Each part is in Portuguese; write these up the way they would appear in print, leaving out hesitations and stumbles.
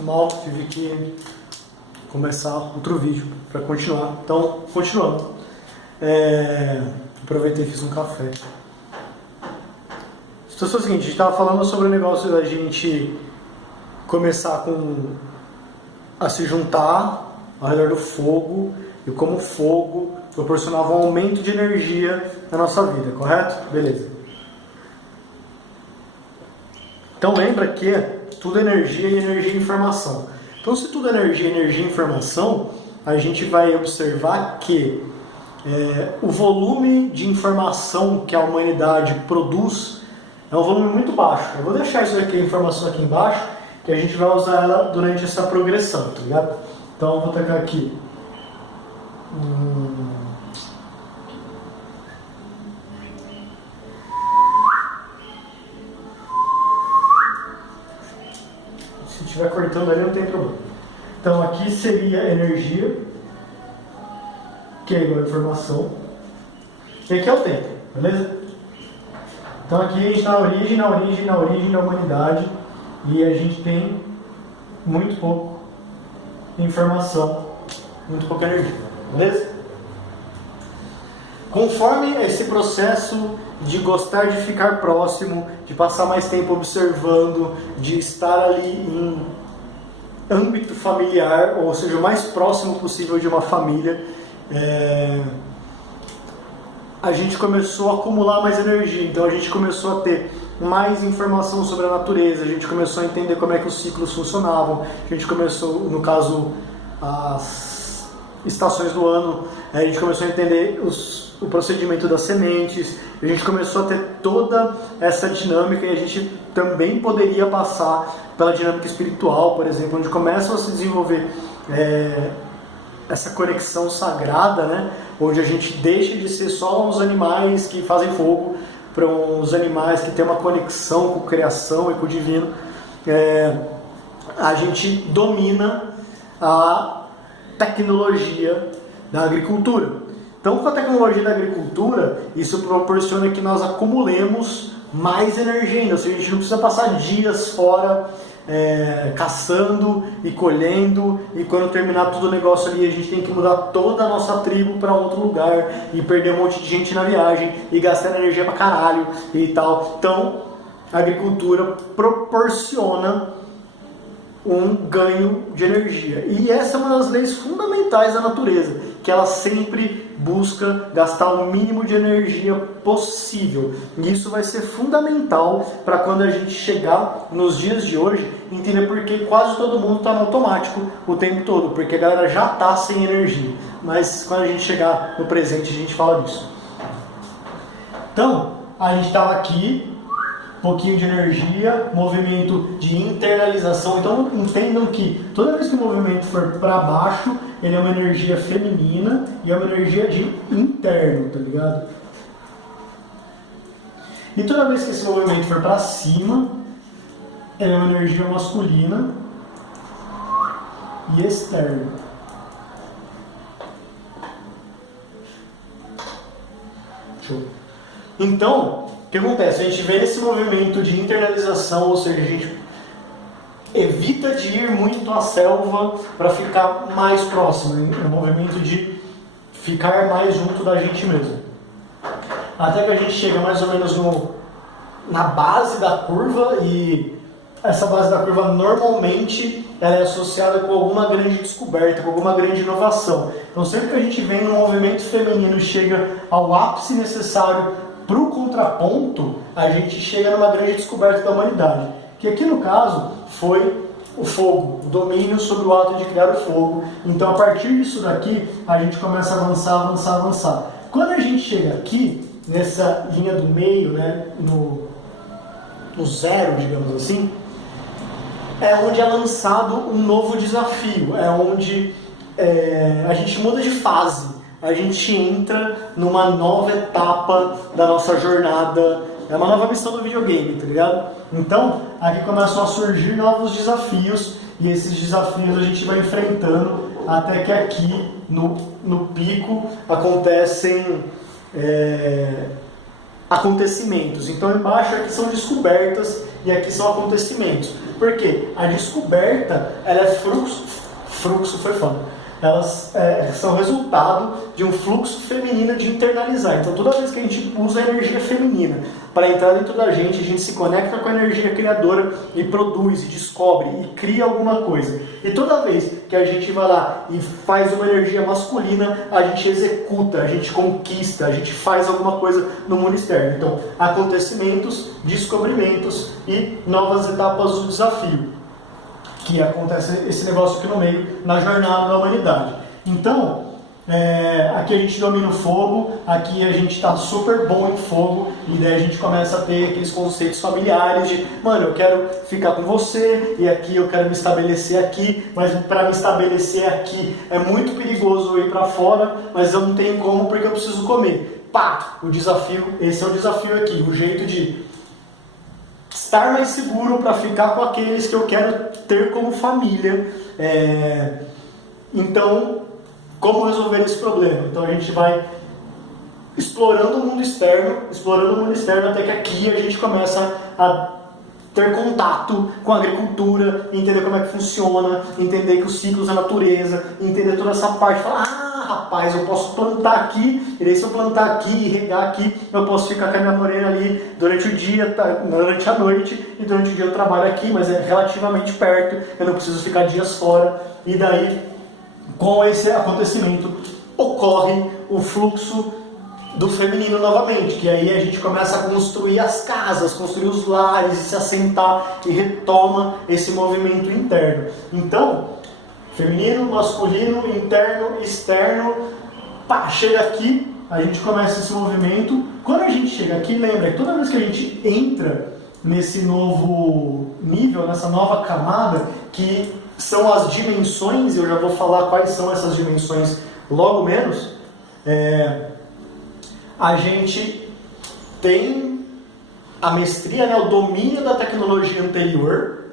Mal, tive que começar outro vídeo para continuar. Então, continuando. Aproveitei e fiz um café. A situação é a seguinte, a gente estava falando sobre o negócio da gente começar a se juntar ao redor do fogo e como o fogo proporcionava um aumento de energia na nossa vida, correto? Beleza. Então lembra que tudo é energia e energia é informação. Então se tudo é energia e informação, a gente vai observar que o volume de informação que a humanidade produz é um volume muito baixo. Eu vou deixar isso aqui, a informação aqui embaixo, que a gente vai usar ela durante essa progressão, tá ligado? Então eu vou tacar aqui. Se estiver cortando ali não tem problema. Então aqui seria energia, que é igual a informação, e aqui é o tempo, beleza? Então aqui a gente está na origem da humanidade e a gente tem muito pouco informação, muito pouca energia, beleza? Conforme esse processo de gostar de ficar próximo, de passar mais tempo observando, de estar ali em âmbito familiar, ou seja, o mais próximo possível de uma família, a gente começou a acumular mais energia, então a gente começou a ter mais informação sobre a natureza, a gente começou a entender como é que os ciclos funcionavam, a gente começou, no caso, as estações do ano, a gente começou a entender o procedimento das sementes, a gente começou a ter toda essa dinâmica e a gente também poderia passar pela dinâmica espiritual, por exemplo, onde começam a se desenvolver essa conexão sagrada, né? Onde a gente deixa de ser só os animais que fazem fogo para os animais que têm uma conexão com a criação e com o divino. A gente domina a tecnologia da agricultura. Então, com a tecnologia da agricultura, isso proporciona que nós acumulemos mais energia ainda, ou seja, a gente não precisa passar dias fora caçando e colhendo, e quando terminar todo o negócio ali, a gente tem que mudar toda a nossa tribo para outro lugar e perder um monte de gente na viagem e gastar energia pra caralho e tal. Então, a agricultura proporciona um ganho de energia. E essa é uma das leis fundamentais da natureza, que ela sempre busca gastar o mínimo de energia possível. E isso vai ser fundamental para quando a gente chegar nos dias de hoje, entender porque quase todo mundo está no automático o tempo todo, porque a galera já está sem energia. Mas quando a gente chegar no presente, a gente fala disso. Então, a gente estava aqui, um pouquinho de energia, movimento de internalização. Então entendam que toda vez que o movimento for para baixo, ele é uma energia feminina e é uma energia de interno, tá ligado? E toda vez que esse movimento for para cima, ele é uma energia masculina e externa. Show. Então, o que acontece? A gente vê esse movimento de internalização, ou seja, a gente evita de ir muito à selva para ficar mais próximo, é um movimento de ficar mais junto da gente mesmo. Até que a gente chega mais ou menos na base da curva, e essa base da curva normalmente ela é associada com alguma grande descoberta, com alguma grande inovação. Então sempre que a gente vem no movimento feminino e chega ao ápice necessário para o contraponto, a gente chega numa grande descoberta da humanidade, que aqui no caso foi o fogo, o domínio sobre o ato de criar o fogo. Então a partir disso daqui, a gente começa a avançar. Quando a gente chega aqui, nessa linha do meio, né, no zero, digamos assim, é onde é lançado um novo desafio, é onde a gente muda de fase. A gente entra numa nova etapa da nossa jornada, é uma nova missão do videogame, tá ligado? Então, aqui começam a surgir novos desafios, e esses desafios a gente vai enfrentando até que aqui, no pico, acontecem acontecimentos. Então, embaixo aqui são descobertas e aqui são acontecimentos. Porque a descoberta, ela é fluxo foi foda. Elas são resultado de um fluxo feminino de internalizar. Então, toda vez que a gente usa a energia feminina para entrar dentro da gente, a gente se conecta com a energia criadora e produz, e descobre, e cria alguma coisa. E toda vez que a gente vai lá e faz uma energia masculina, a gente executa, a gente conquista, a gente faz alguma coisa no mundo externo. Então, acontecimentos, descobrimentos e novas etapas do desafio. Que acontece esse negócio aqui no meio, na jornada da humanidade. Então, aqui a gente domina o fogo, aqui a gente está super bom em fogo, e daí a gente começa a ter aqueles conceitos familiares de, mano, eu quero ficar com você, e aqui eu quero me estabelecer aqui, mas para me estabelecer aqui é muito perigoso eu ir para fora, mas eu não tenho como porque eu preciso comer. Pá! O desafio, esse é o desafio aqui, o jeito de estar mais seguro para ficar com aqueles que eu quero ter como família. Então, como resolver esse problema? Então a gente vai explorando o mundo externo até que aqui a gente começa a ter contato com a agricultura, entender como é que funciona, entender que os ciclos da natureza, entender toda essa parte, falar, rapaz, eu posso plantar aqui, e daí se eu plantar aqui e regar aqui, eu posso ficar com a minha morena ali durante o dia, durante a noite, e durante o dia eu trabalho aqui, mas é relativamente perto, eu não preciso ficar dias fora, e daí, com esse acontecimento, ocorre o fluxo do feminino novamente, que aí a gente começa a construir as casas, construir os lares, e se assentar, e retoma esse movimento interno. Então, feminino, masculino, interno, externo, pá, chega aqui, a gente começa esse movimento. Quando a gente chega aqui, lembra que toda vez que a gente entra nesse novo nível, nessa nova camada, que são as dimensões, eu já vou falar quais são essas dimensões logo menos, a gente tem a mestria, né, o domínio da tecnologia anterior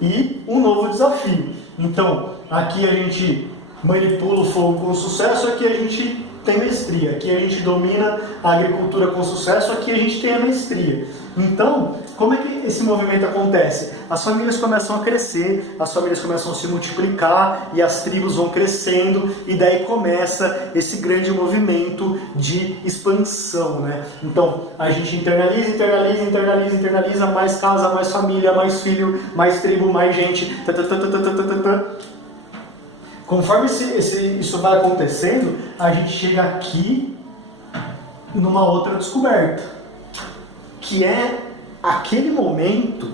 e um novo desafio. Então, aqui a gente manipula o fogo com sucesso, aqui a gente tem mestria. Aqui a gente domina a agricultura com sucesso, aqui a gente tem a mestria. Então, como é que esse movimento acontece? As famílias começam a crescer, as famílias começam a se multiplicar e as tribos vão crescendo, e daí começa esse grande movimento de expansão, né? Então, a gente internaliza, mais casa, mais família, mais filho, mais tribo, mais gente. Conforme isso vai acontecendo, a gente chega aqui numa outra descoberta, que é aquele momento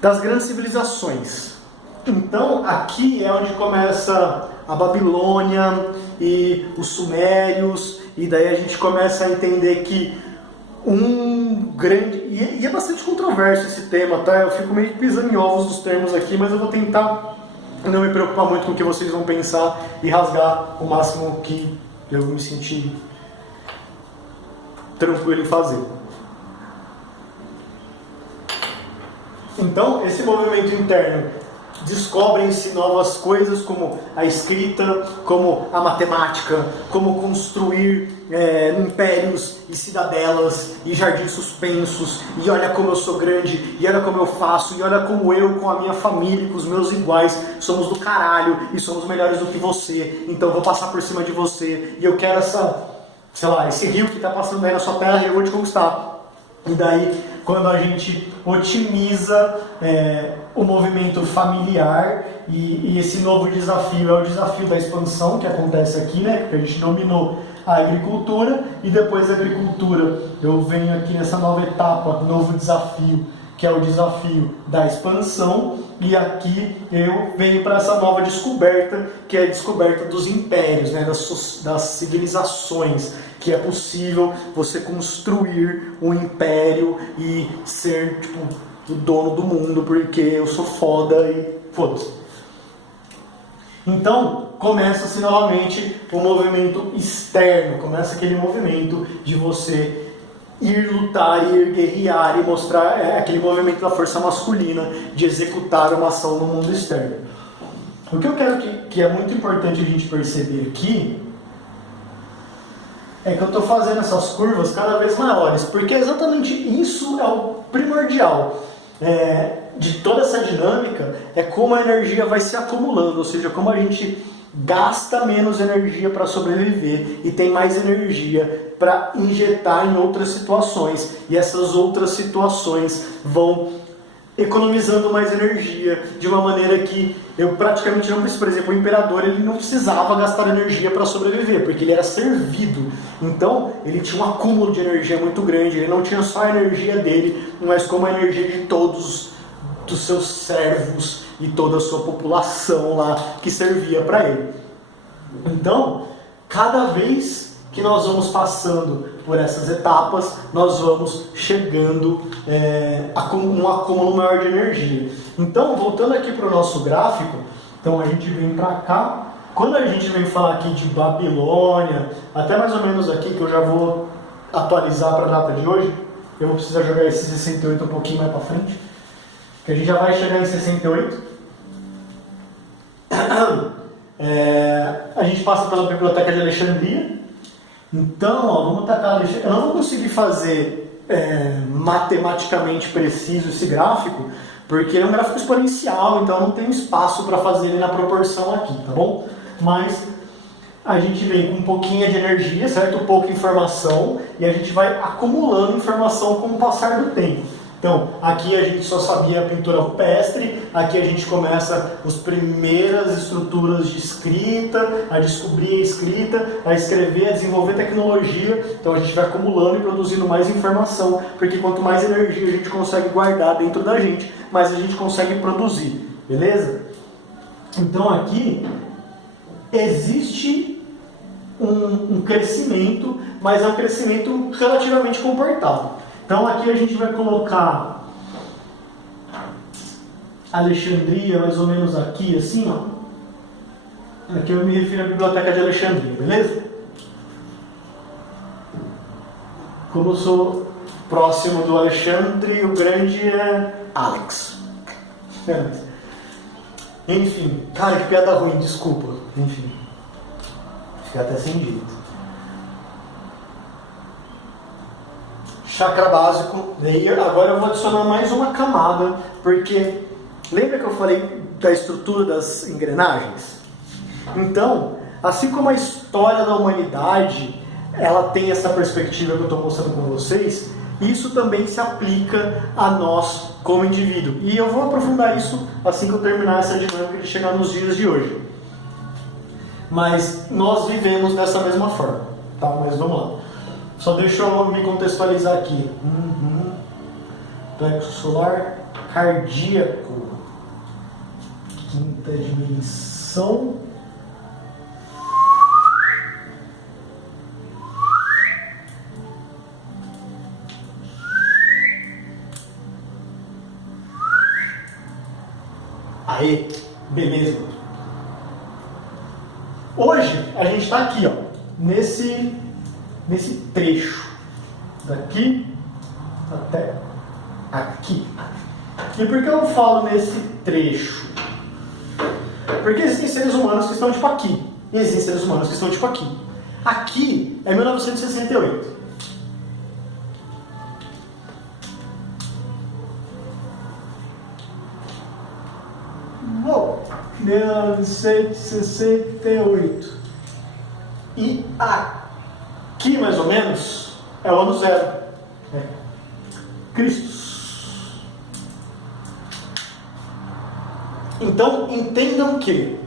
das grandes civilizações. Então, aqui é onde começa a Babilônia e os Sumérios, e daí a gente começa a entender que um grande... E é bastante controverso esse tema, tá? Eu fico meio pisando em ovos dos termos aqui, mas eu vou tentar não me preocupar muito com o que vocês vão pensar e rasgar o máximo que eu me sentir tranquilo em fazer. Então, esse movimento interno, descobrem-se novas coisas como a escrita, como a matemática, como construir impérios e cidadelas e jardins suspensos, e olha como eu sou grande, e olha como eu faço, e olha como eu com a minha família, com os meus iguais, somos do caralho e somos melhores do que você, então eu vou passar por cima de você, e eu quero esse rio que está passando aí na sua terra, eu vou te conquistar. E daí, quando a gente otimiza o movimento familiar, e esse novo desafio é o desafio da expansão que acontece aqui, né? Porque a gente dominou a agricultura, e depois da agricultura eu venho aqui nessa nova etapa, novo desafio, que é o desafio da expansão, e aqui eu venho para essa nova descoberta, que é a descoberta dos impérios, né? das civilizações, que é possível você construir um império e ser o dono do mundo, porque eu sou foda e foda-se. Então, começa-se novamente o movimento externo, começa aquele movimento de você ir lutar, ir guerrear e mostrar aquele movimento da força masculina de executar uma ação no mundo externo. O que eu quero que é muito importante a gente perceber aqui é que eu estou fazendo essas curvas cada vez maiores, porque exatamente isso é o primordial. de toda essa dinâmica é como a energia vai se acumulando, ou seja, como a gente gasta menos energia para sobreviver e tem mais energia para injetar em outras situações, e essas outras situações vão economizando mais energia de uma maneira que eu praticamente não preciso. Por exemplo, o imperador, ele não precisava gastar energia para sobreviver, porque ele era servido. Então, ele tinha um acúmulo de energia muito grande. Ele não tinha só a energia dele, mas como a energia de todos dos seus servos e toda a sua população lá que servia para ele. Então, cada vez que nós vamos passando por essas etapas, nós vamos chegando a um acúmulo maior de energia. Então, voltando aqui para o nosso gráfico, então a gente vem para cá. Quando a gente vem falar aqui de Babilônia, até mais ou menos aqui, que eu já vou atualizar para a data de hoje, eu vou precisar jogar esse 68 um pouquinho mais para frente, que a gente já vai chegar em 68. A gente passa pela Biblioteca de Alexandria. Então, ó, vamos tacar Alexandria. Eu não vou conseguir fazer matematicamente preciso esse gráfico, porque ele é um gráfico exponencial, então não tem espaço para fazer ele na proporção aqui, tá bom? Mas a gente vem com um pouquinho de energia, certo? Pouca informação, e a gente vai acumulando informação com o passar do tempo. Então, aqui a gente só sabia a pintura rupestre, aqui a gente começa as primeiras estruturas de escrita, a descobrir a escrita, a escrever, a desenvolver tecnologia. Então a gente vai acumulando e produzindo mais informação, porque quanto mais energia a gente consegue guardar dentro da gente, mais a gente consegue produzir, beleza? Então aqui existe um crescimento, mas é um crescimento relativamente comportado. Então aqui a gente vai colocar Alexandria mais ou menos aqui, assim, ó. Aqui eu me refiro à Biblioteca de Alexandria, beleza? Como eu sou próximo do Alexandre, o grande é Alex. Enfim, cara, que piada ruim, desculpa. Enfim, fica até sem jeito. Chakra básico, e agora eu vou adicionar mais uma camada, porque lembra que eu falei da estrutura das engrenagens? Então, assim como a história da humanidade, ela tem essa perspectiva que eu estou mostrando com vocês, isso também se aplica a nós como indivíduo. E eu vou aprofundar isso assim que eu terminar essa dinâmica de chegar nos dias de hoje. Mas nós vivemos dessa mesma forma, tá? Mas vamos lá. Só deixa eu me contextualizar aqui. Plexo solar cardíaco. Quinta dimensão. Aê, beleza. Hoje a gente está aqui, ó, nesse trecho, daqui até aqui. E por que eu falo nesse trecho? Porque existem seres humanos que estão tipo aqui, e existem seres humanos que estão tipo aqui. Aqui é 1968. Uou, 1968. E aqui, mais ou menos, é o ano zero. É Cristo. Então, entendam que,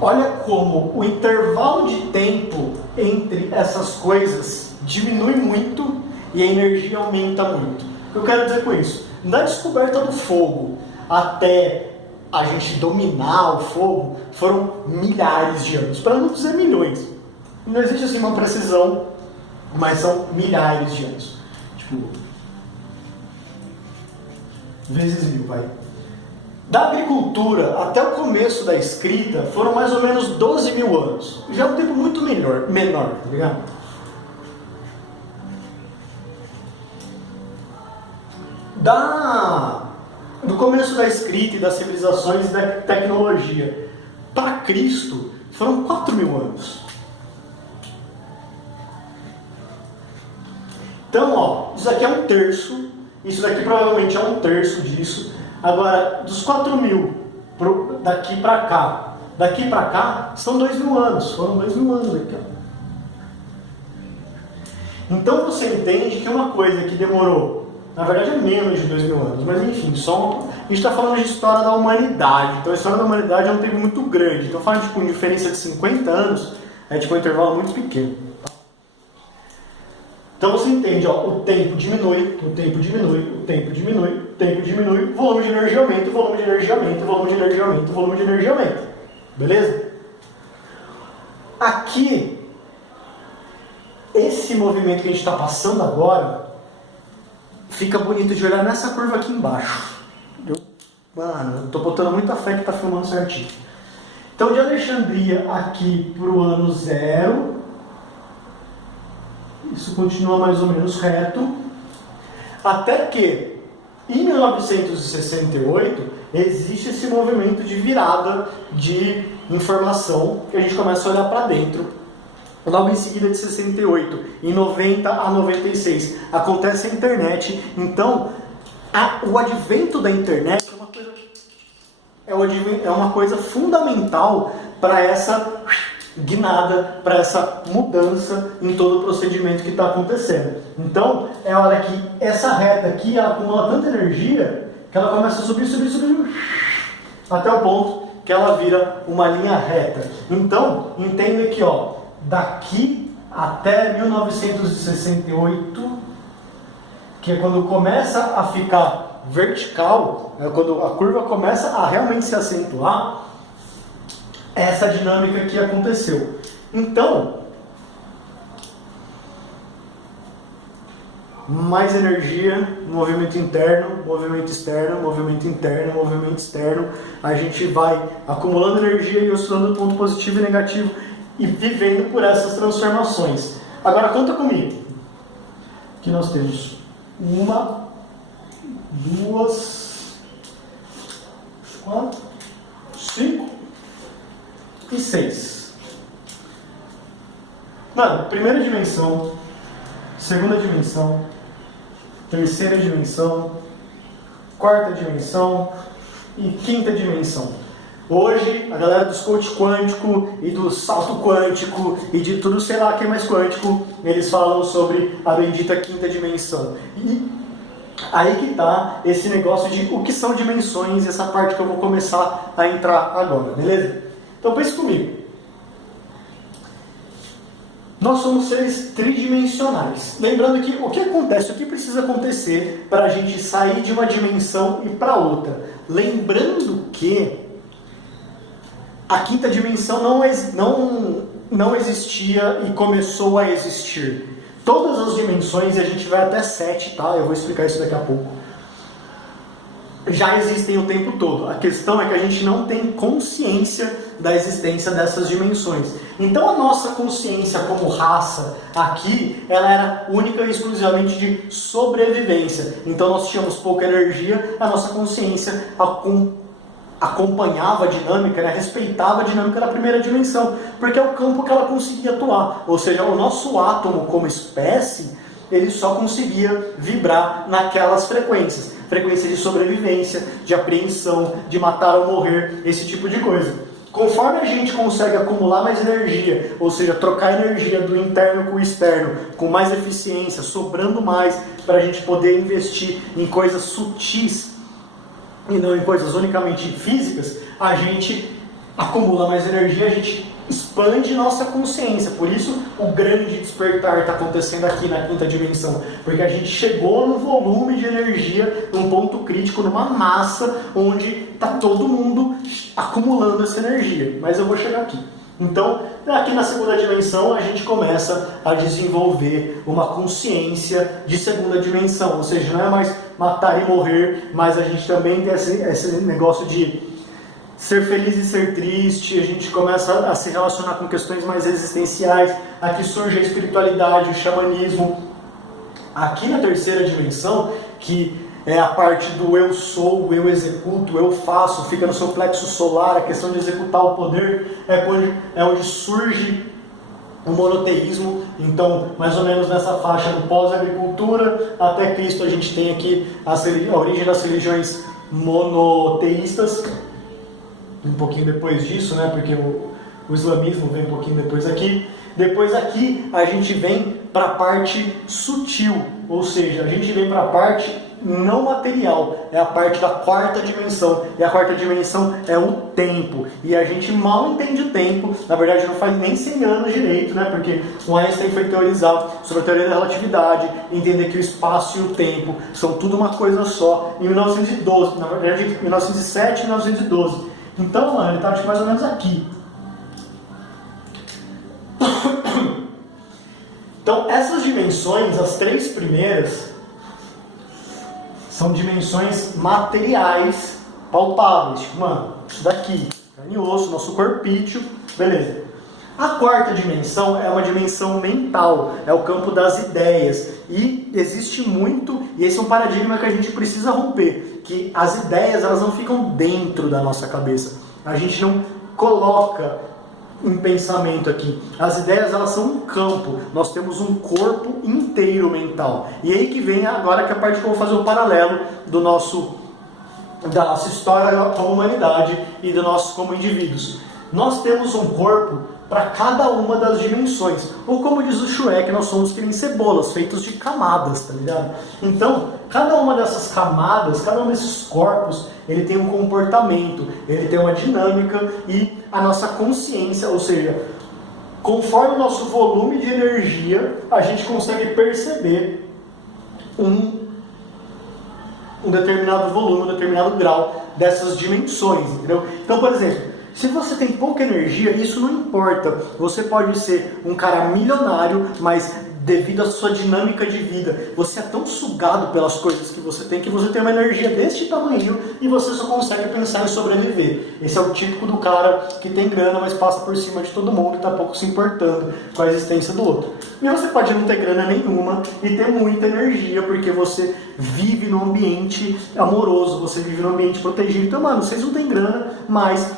olha como o intervalo de tempo entre essas coisas diminui muito e a energia aumenta muito. O que eu quero dizer com isso? Da descoberta do fogo até a gente dominar o fogo, foram milhares de anos, para não dizer milhões. Não existe assim uma precisão, mas são milhares de anos. Tipo, vezes 1000, vai. Da agricultura até o começo da escrita foram mais ou menos 12 mil anos. Já é um tempo muito menor, tá ligado? Do começo da escrita e das civilizações e da tecnologia para Cristo foram 4 mil anos. Então, ó, isso aqui é um terço Isso daqui provavelmente é 1/3 disso. Agora, dos 4.000 daqui para cá são 2.000 anos. Foram 2.000 anos aqui. Então você entende que uma coisa que demorou, na verdade é menos de 2.000 anos, mas enfim, a gente está falando de história da humanidade. Então a história da humanidade é um tempo muito grande. Então falando tipo, uma diferença de 50 anos, é tipo um intervalo muito pequeno. Então você entende, ó, o tempo diminui, o tempo diminui, o tempo diminui, o tempo diminui, o volume de energia aumenta, o volume de energia aumenta, o volume de energia aumenta, o volume de energia aumenta. Beleza? Aqui, esse movimento que a gente está passando agora, fica bonito de olhar nessa curva aqui embaixo. Mano, eu tô botando muita fé que tá filmando certinho. Então, de Alexandria aqui pro ano 0, isso continua mais ou menos reto, até que em 1968 existe esse movimento de virada de informação que a gente começa a olhar para dentro. Logo em seguida de 68, em 90 a 96, acontece a internet. Então, o advento da internet é uma coisa fundamental para essa guinada, para essa mudança em todo o procedimento que está acontecendo. Então, é a hora que essa reta aqui, ela acumula tanta energia que ela começa a subir, subir, subir, até o ponto que ela vira uma linha reta. Então, entenda que, ó, daqui até 1968, que é quando começa a ficar vertical, é quando a curva começa a realmente se acentuar, essa dinâmica que aconteceu. Então, mais energia, movimento interno, movimento externo, movimento interno, movimento externo. A gente vai acumulando energia e oscilando ponto positivo e negativo e vivendo por essas transformações. Agora conta comigo. Aqui nós temos 1, 2, 4, 5 e 6. Mano, primeira dimensão, segunda dimensão, terceira dimensão, quarta dimensão e quinta dimensão. Hoje, a galera dos coach quântico e do salto quântico e de tudo, sei lá, que é mais quântico, eles falam sobre a bendita quinta dimensão. E aí que tá esse negócio de o que são dimensões, essa parte que eu vou começar a entrar agora, beleza? Então pense comigo. Nós somos seres tridimensionais. Lembrando que o que acontece, o que precisa acontecer para a gente sair de uma dimensão e para outra. Lembrando que a quinta dimensão não existia e começou a existir. Todas as dimensões, e a gente vai até 7, tá? Eu vou explicar isso daqui a pouco. Já existem o tempo todo. A questão é que a gente não tem consciência da existência dessas dimensões. Então a nossa consciência como raça aqui, ela era única e exclusivamente de sobrevivência. Então nós tínhamos pouca energia, a nossa consciência acompanhava a dinâmica, né? Respeitava a dinâmica da primeira dimensão, porque é o campo que ela conseguia atuar. Ou seja, o nosso átomo como espécie, ele só conseguia vibrar naquelas frequências. Frequência de sobrevivência, de apreensão, de matar ou morrer, esse tipo de coisa. Conforme a gente consegue acumular mais energia, ou seja, trocar energia do interno com o externo, com mais eficiência, sobrando mais, para a gente poder investir em coisas sutis e não em coisas unicamente físicas, a gente acumula mais energia, a gente expande nossa consciência. Por isso o grande despertar está acontecendo aqui na quinta dimensão, porque a gente chegou no volume de energia, num ponto crítico, numa massa onde está todo mundo acumulando essa energia. Mas eu vou chegar aqui. Então, aqui na segunda dimensão, a gente começa a desenvolver uma consciência de segunda dimensão, ou seja, não é mais matar e morrer, mas a gente também tem esse negócio de ser feliz e ser triste, a gente começa a se relacionar com questões mais existenciais. Aqui surge a espiritualidade, o xamanismo. Aqui na terceira dimensão, que é a parte do eu sou, o eu executo, o eu faço, fica no seu plexo solar, a questão de executar o poder, é onde surge o monoteísmo. Então, mais ou menos nessa faixa do pós-agricultura até Cristo, a gente tem aqui a origem das religiões monoteístas, um pouquinho depois disso, né, porque o islamismo vem um pouquinho depois aqui. Depois aqui a gente vem para a parte sutil, ou seja, a gente vem para a parte não material, é a parte da quarta dimensão, e a quarta dimensão é o tempo, e a gente mal entende o tempo, na verdade não faz nem 100 anos direito, né? Porque o Einstein foi teorizar sobre a teoria da relatividade, entender que o espaço e o tempo são tudo uma coisa só, em 1912, na verdade 1907 e 1912, então mano, ele estava mais ou menos aqui. Então essas dimensões, as três primeiras, são dimensões materiais, palpáveis. Tipo, mano, isso daqui, carne e osso, nosso corpício, beleza. A quarta dimensão é uma dimensão mental, é o campo das ideias. E existe muito, e esse é um paradigma que a gente precisa romper, que as ideias elas não ficam dentro da nossa cabeça. A gente não coloca um pensamento aqui. As ideias elas são um campo, nós temos um corpo inteiro mental. E aí que vem agora que a parte que eu vou fazer o paralelo da nossa história como humanidade e do nosso como indivíduos. Nós temos um corpo para cada uma das dimensões. Ou como diz o Shrek, nós somos que nem cebolas, feitos de camadas, tá ligado? Então, cada uma dessas camadas, cada um desses corpos, ele tem um comportamento, ele tem uma dinâmica e a nossa consciência, ou seja, conforme o nosso volume de energia, a gente consegue perceber um determinado volume, um determinado grau dessas dimensões, entendeu? Então, por exemplo, se você tem pouca energia, isso não importa. Você pode ser um cara milionário, mas devido à sua dinâmica de vida, você é tão sugado pelas coisas que você tem uma energia deste tamanho e você só consegue pensar em sobreviver. Esse é o típico do cara que tem grana, mas passa por cima de todo mundo e está pouco se importando com a existência do outro. E você pode não ter grana nenhuma e ter muita energia, porque você vive num ambiente amoroso, você vive num ambiente protegido. Então, mano, vocês não têm grana, mas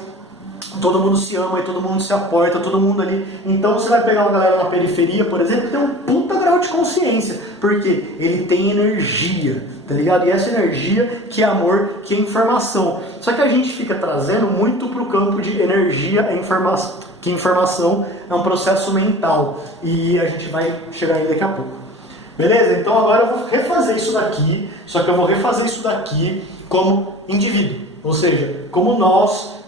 todo mundo se ama e todo mundo se aporta, todo mundo ali. Então você vai pegar uma galera na periferia, por exemplo, que tem um puta grau de consciência, porque ele tem energia, tá ligado? E essa energia que é amor, que é informação. Só que a gente fica trazendo muito pro campo de energia e informação, que informação é um processo mental, e a gente vai chegar aí daqui a pouco. Beleza? Então agora eu vou refazer isso daqui, só que eu vou refazer isso daqui como indivíduo, ou seja, como nosso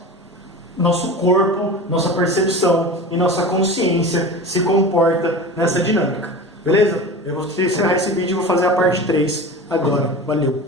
corpo, nossa percepção e nossa consciência se comporta nessa dinâmica. Beleza? Eu vou encerrar esse vídeo e vou fazer a parte 3 agora. Valeu!